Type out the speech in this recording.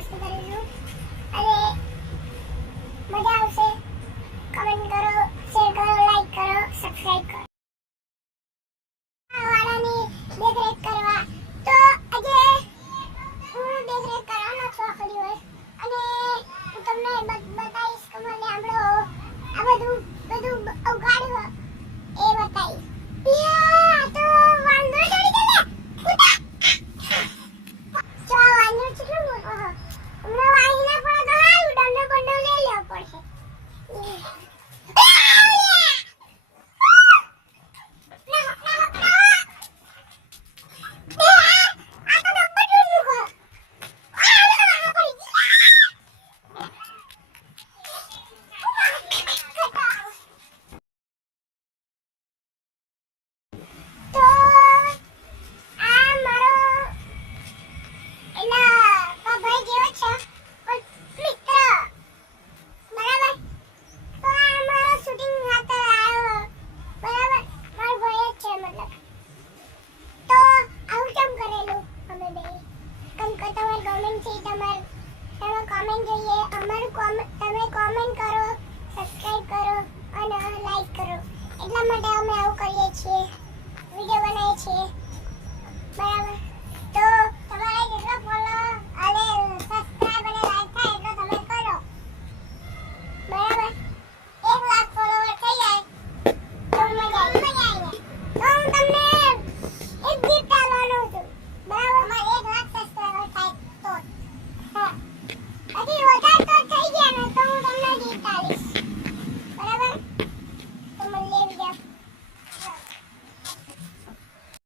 મસ્ત કરીશું અને મજા આવશે. કમેન્ટ કરો, શેર કરો, લાઈક કરો, સબસ્ક્રાઇબ કરો. વાળાની દેખરેખ કરવા તો આજે હું દેખરેખ કરવાનો છું આખો દિવસ અને હું તમને બતાવીશ કે મને આપણો આ બધું ઉગાડ્યું એ બતાવીશ. યા તો વાંદરો ચડી ગયો ઉતા ચો વાંદરો કેટલો મોટો હો હમણાં વાહી ના પડે તો હાલ દંડો બંડો લઈ લેવો પડશે. તમે કોમેન્ટ કરો, સબસ્ક્રાઇબ કરો અને લાઈક કરો. એટલા માટે અમે આવું કરીએ છીએ, વિડિયો બનાવીએ છીએ. બરાબર.